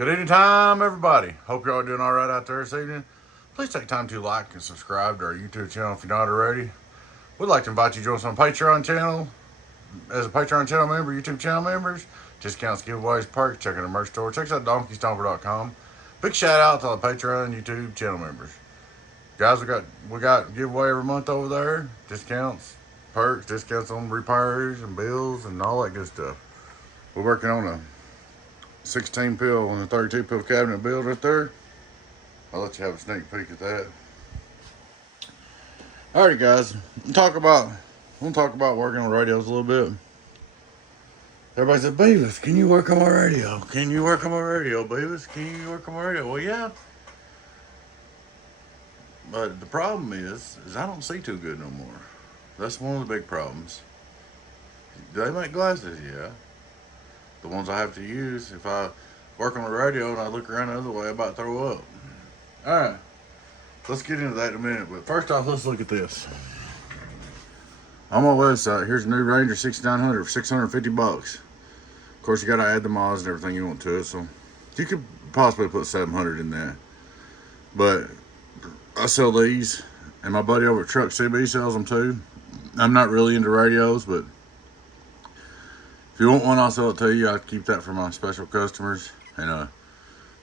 Good evening time, everybody. Hope you're all doing all right out there this evening. Please take time to like and subscribe to our YouTube channel if you're not already. We'd like to invite you to join us on Patreon channel. As a Patreon channel member, YouTube channel members, discounts, giveaways, perks, check out our merch store. Check us out at donkeystomper.com. Big shout out to all the Patreon YouTube channel members. Guys, we got giveaway every month over there. Discounts, perks, discounts on repairs and bills and all that good stuff. We're working on a 16 pill and a 32 pill cabinet build right there. I'll let you have a sneak peek at that. Alrighty guys, we'll talk about working on radios a little bit. Everybody said, Beavis, can you work on my radio? Can you work on my radio, Beavis? Can you work on my radio? Well, yeah. But the problem is I don't see too good no more. That's one of the big problems. Do they make glasses? Yeah. The ones I have to use, if I work on the radio and I look around the other way, I about to throw up. Alright, let's get into that in a minute. But first off, let's look at this. On my website, here's a new Ranger 6900 for $650. Of course, you got to add the mods and everything you want to it. So you could possibly put 700 in that. But I sell these, and my buddy over at Truck CB sells them too. I'm not really into radios, but if you want one, I'll sell it to you. I keep that for my special customers, and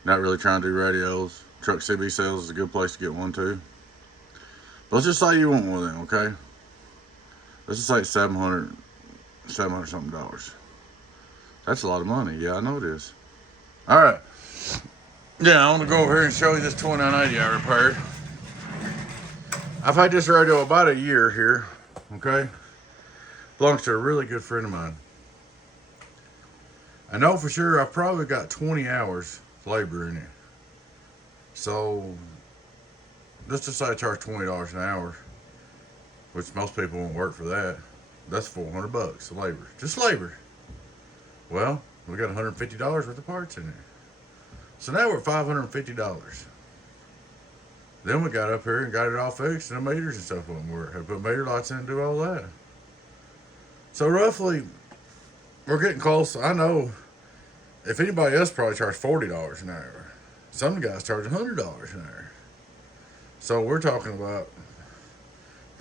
not really trying to do radios. Truck CB sales is a good place to get one too. But let's just say you want one of them, okay? Let's just say it's $700 something dollars. That's a lot of money. Yeah, I know it is. All right. Yeah, I want to go over here and show you this 2980 I repaired. I've had this radio about a year here, okay? Belongs to a really good friend of mine. I know for sure I've probably got 20 hours labor in it. So, let's just say I charge $20 an hour, which most people won't work for that. That's $400 of labor. Just labor. Well, we got $150 worth of parts in there. So now we're at $550. Then we got up here and got it all fixed, and the meters and stuff wouldn't work. Had to put meter lights in and do all that. So roughly, we're getting close. I know if anybody else probably charged $40 an hour. Some guys charge $100 an hour. So we're talking about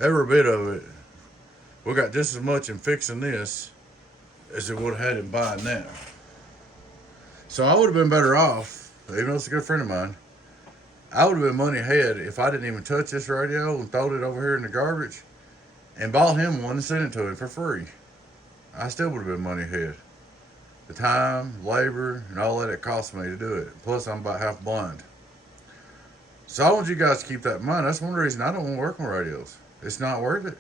every bit of it. We got just as much in fixing this as it would have had in buying that. So I would have been better off, even though it's a good friend of mine, I would have been money ahead if I didn't even touch this radio and throw it over here in the garbage and bought him one and sent it to him for free. I still would have been money ahead. The time, labor, and all that it cost me to do it. Plus, I'm about half blind. So I want you guys to keep that in mind. That's one reason I don't want to work on radios. It's not worth it.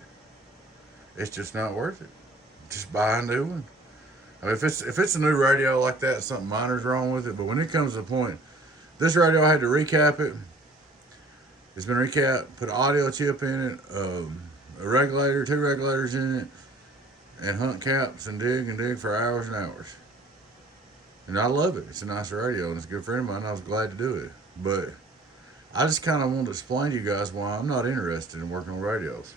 It's just not worth it. Just buy a new one. I mean, if it's a new radio like that, something minor's wrong with it. But when it comes to the point, this radio I had to recap it. It's been recapped. Put an audio chip in it, a regulator, 2 regulators in it, and hunt caps and dig for hours and hours. And I love it. It's a nice radio, and it's a good friend of mine. I was glad to do it. But I just kind of wanted to explain to you guys why I'm not interested in working on radios.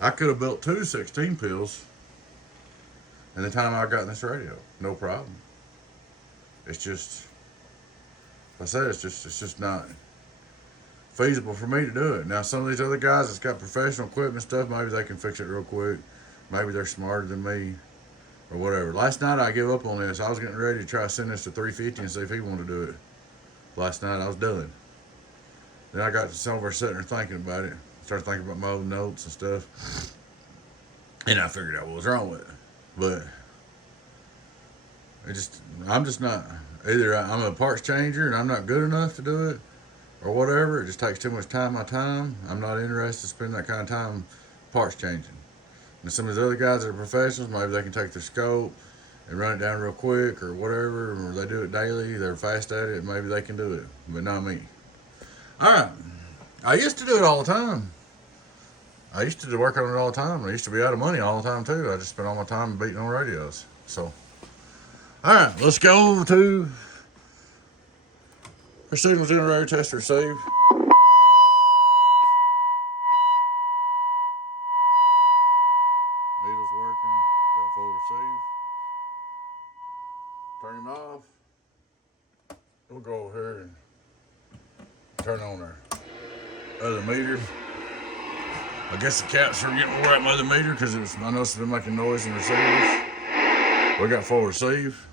I could have built 2 16 pills in the time I got in this radio. No problem. It's just, like I said, it's just not feasible for me to do it. Now, some of these other guys that's got professional equipment stuff, maybe they can fix it real quick. Maybe they're smarter than me or whatever. Last night I gave up on this. I was getting ready to try to send this to 350 and see if he wanted to do it. Last night I was done. Then I got to somewhere sitting there thinking about it. Started thinking about my old notes and stuff. And I figured out what was wrong with it. But I'm just not, either I'm a parts changer and I'm not good enough to do it or whatever. It just takes too much time, my time. I'm not interested in spending that kind of time parts changing. And some of these other guys that are professionals, maybe they can take their scope and run it down real quick or whatever, or they do it daily, they're fast at it, maybe they can do it, but not me. Alright, I used to do it all the time. I used to work on it all the time. I used to be out of money all the time too. I just spent all my time beating on radios. So, alright, let's go to our signal generator tester save. Needle's working, got full receive. Turn him off. we'll go over here and turn on our other meter. I guess the caps are getting wore out my other meter because I know it's been making noise in the receivers. We got full receive.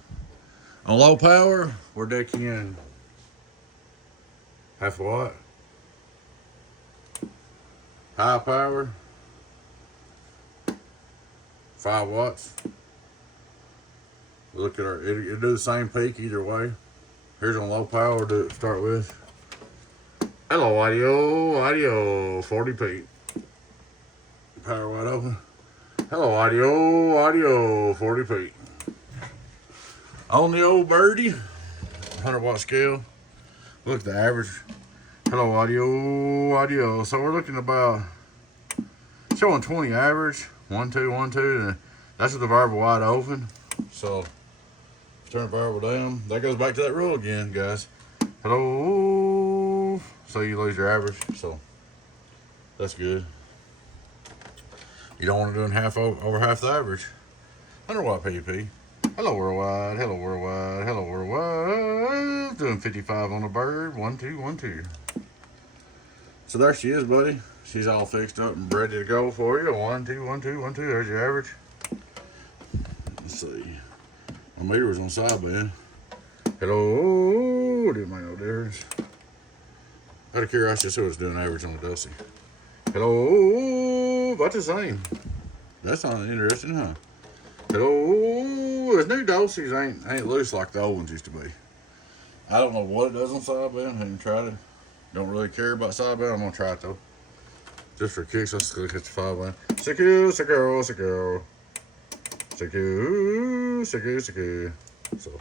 On low power, we're decking in half a watt. High power, 5 watts. Look at it'll do the same peak either way. Here's on low power, we'll do it to start with. Hello, audio, 40 peak. Power wide open. Hello, audio, 40 feet. On the old birdie, 100 watt scale. Look at the average. Hello, audio. So we're looking about showing 20 average. 1, 2, 1, 2. And that's with the variable wide open. So turn the variable down. That goes back to that rule again, guys. Hello. So you lose your average. So that's good. You don't want to do over half the average. 100 watt PP. Hello worldwide, hello worldwide, hello worldwide. Doing 55 on the bird. 1, 2, 1, 2. So there she is, buddy. She's all fixed up and ready to go for you. 1, 2, 1, 2, 1, 2. There's your average. Let's see. My meter was on sideband. Hello. Didn't make no difference. Out of curiosity, see what's doing average on the Dusty. Hello, about the same. That's not interesting, huh? Hello, his new Dosies ain't loose like the old ones used to be. I don't know what it does on sideband. I haven't tried it. Don't really care about sideband. I'm gonna try it though, just for kicks. Let's look at the 5 line. Secure. So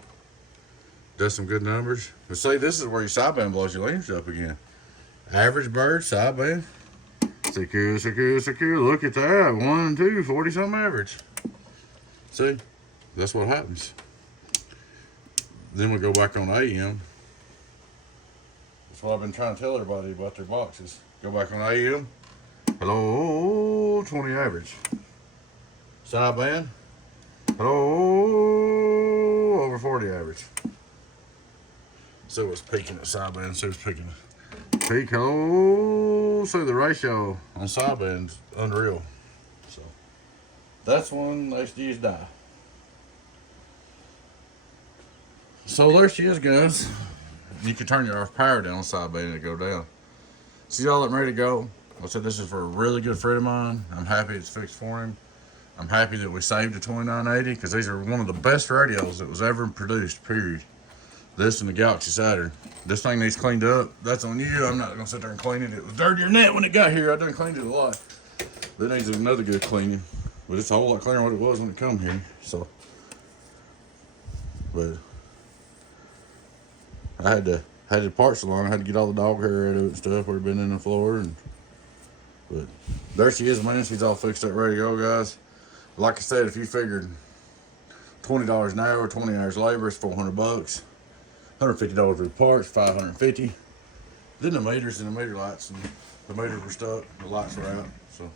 does some good numbers. But say this is where your sideband blows your leads up again. Average bird sideband. Secure. Look at that. 1, 2, 40 something average. See, that's what happens. Then we go back on AM. That's what I've been trying to tell everybody about their boxes. Go back on AM. Hello, 20 average. Sideband. Hello, over 40 average. So it's peaking at sideband. So it's peaking. Peak, hello. So the ratio on sideband's unreal. So that's when HDs die. So there she is, guys. You can turn your power down on sideband and it go down. See all that ready to go. I said this is for a really good friend of mine. I'm happy it's fixed for him. I'm happy that we saved the 2980 because these are one of the best radios that was ever produced, period. This and the Galaxy Saturn. This thing needs cleaned up. That's on you. I'm not going to sit there and clean it. It was dirtier than that when it got here. I done cleaned it a lot. That needs another good cleaning. But it's a whole lot cleaner than what it was when it come here. So, but I had the parts along. I had to get all the dog hair out of it and stuff where it been in the floor. But there she is, man. She's all fixed up, ready to go, guys. Like I said, if you figured $20 an hour, 20 hours labor, it's $400. $150 with parts, $550. Then the meters and the meter lights and the meters were stuck, the lights were out. So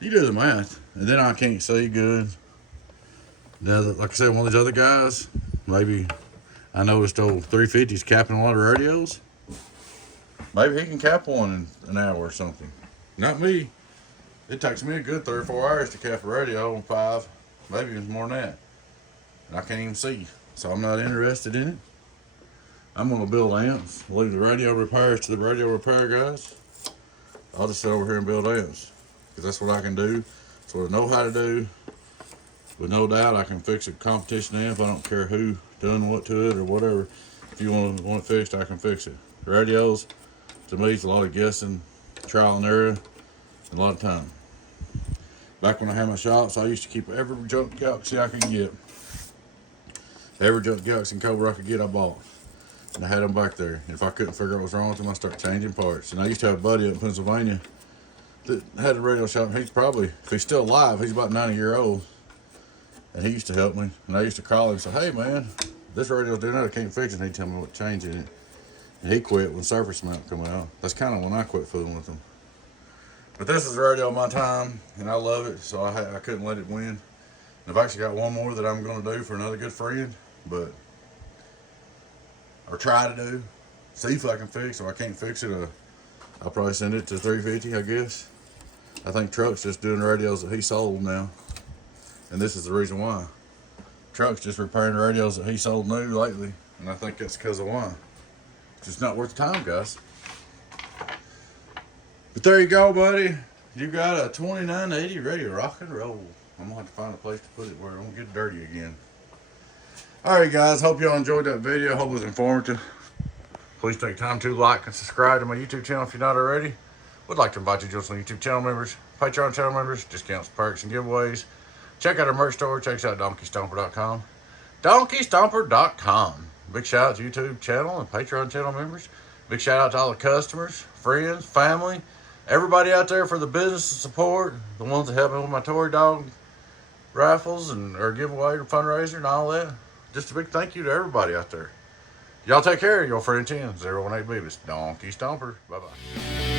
you do the math, and then I can't see good. Now, like I said, one of these other guys, maybe I noticed old 350's capping a lot of radios. Maybe he can cap one in an hour or something. Not me. It takes me a good 3 or 4 hours to cap a radio on 5, maybe even more than that. And I can't even see, so I'm not interested in it. I'm going to build amps, leave the radio repairs to the radio repair guys. I'll just sit over here and build amps because that's what I can do. That's what I know how to do. With no doubt, I can fix a competition amp. I don't care who done what to it or whatever. If you want it fixed, I can fix it. Radios, to me, it's a lot of guessing, trial and error, and a lot of time. Back when I had my shops, I used to keep every junk Galaxy I could get. Every junk Galaxy and Cobra I could get, I bought. And I had them back there. And if I couldn't figure out what was wrong with them, I started changing parts. And I used to have a buddy up in Pennsylvania that had a radio shop. He's probably, if he's still alive, he's about 90 years old. And he used to help me. And I used to call him and say, hey man, this radio's doing that, I can't fix it. And he'd tell me what to change in it. And he quit when Surface Mount come out. That's kind of when I quit fooling with them. But this is the radio of my time, and I love it, so I couldn't let it win. And I've actually got one more that I'm going to do for another good friend, but or try to do. See if I can fix it. If I can't fix it, I'll probably send it to 350, I guess. I think Truck's just doing radios that he sold now. And this is the reason why. Truck's just repairing the radios that he sold new lately. And I think that's because of why. It's just not worth the time, guys. But there you go, buddy. You got a 2980 ready to rock and roll. I'm going to have to find a place to put it where it won't get dirty again. Alright, guys. Hope y'all enjoyed that video. Hope it was informative. Please take time to like and subscribe to my YouTube channel if you're not already. Would like to invite you to join some YouTube channel members, Patreon channel members, discounts, perks, and giveaways. Check out our merch store. Check us out at donkeystomper.com. donkeystomper.com. Big shout out to YouTube channel and Patreon channel members. Big shout out to all the customers, friends, family, everybody out there for the business support. The ones that help me with my toy dog raffles and or giveaway or fundraiser and all that. Just a big thank you to everybody out there. Y'all take care. Your friend 10, 018 Beavis, Donkey Stomper. Bye-bye.